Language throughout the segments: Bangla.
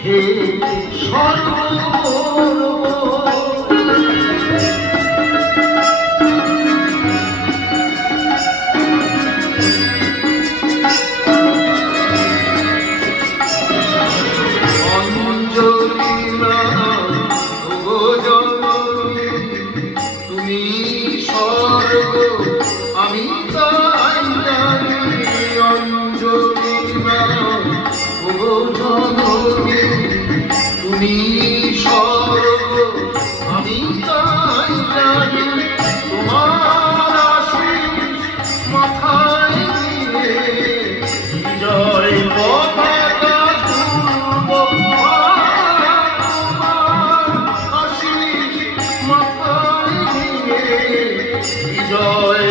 সুখে সর্ব তুমি স্বর্গ আমি তাই জানি তোমার আশিস মাথায় দিয়ে জয় পতাকা তুলব। আশিস মাথায় দিয়ে জয়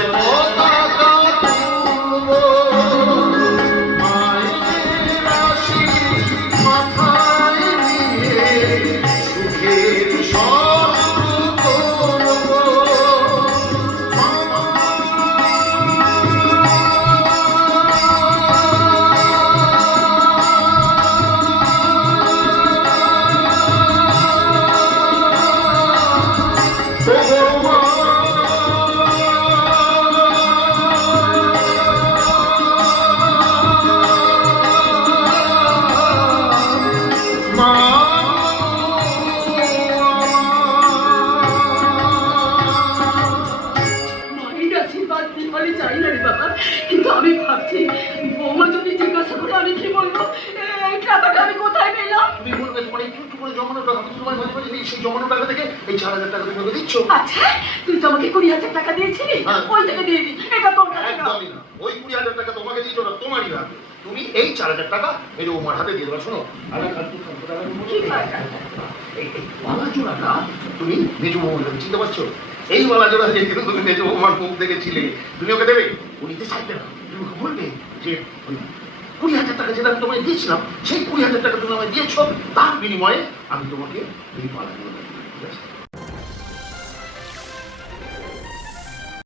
বিফলে চাই না রে বাবা। কিন্তু আমি ভাবছি বৌমা যদি জিজ্ঞাসা করে আমি কি বলব? এই টাকাটা আমি কোথায় পেলাম? তুমি বলবে তোমার একটু একটু করে জমানো টাকা তুমি তোমার মাঝে মাঝে সেই জমানো টাকা থেকে এই চার হাজার টাকা তুমি দিচ্ছ? আচ্ছা তুই তো আমাকে কুড়ি হাজার টাকা দিয়েছিলি হ্যাঁ। ওই থেকে দিয়ে দিই এটা তোর। একদমই না। ওই কুড়ি হাজার টাকা তোমাকে দিয়েছ না তোমারই না। তুমি এই চার হাজার টাকা এই ওমার হাতে দিয়ে দেবা শোনো। তুমি মেজু কাছে চিনতে পারছ? এই বলা জোড়া যে কিন্তু তুমি দেখো বৌমার মুখ দেখেছিলে তুমি ওকে দেবে? উনি তো চাইবে না। তুমি ওকে বলবে যে কুড়ি হাজার টাকা যেটা আমি তোমায় দিয়েছিলাম, সেই কুড়ি হাজার টাকা তুমি আমায় দিয়েছ, তার বিনিময়ে আমি তোমাকে এই আছে?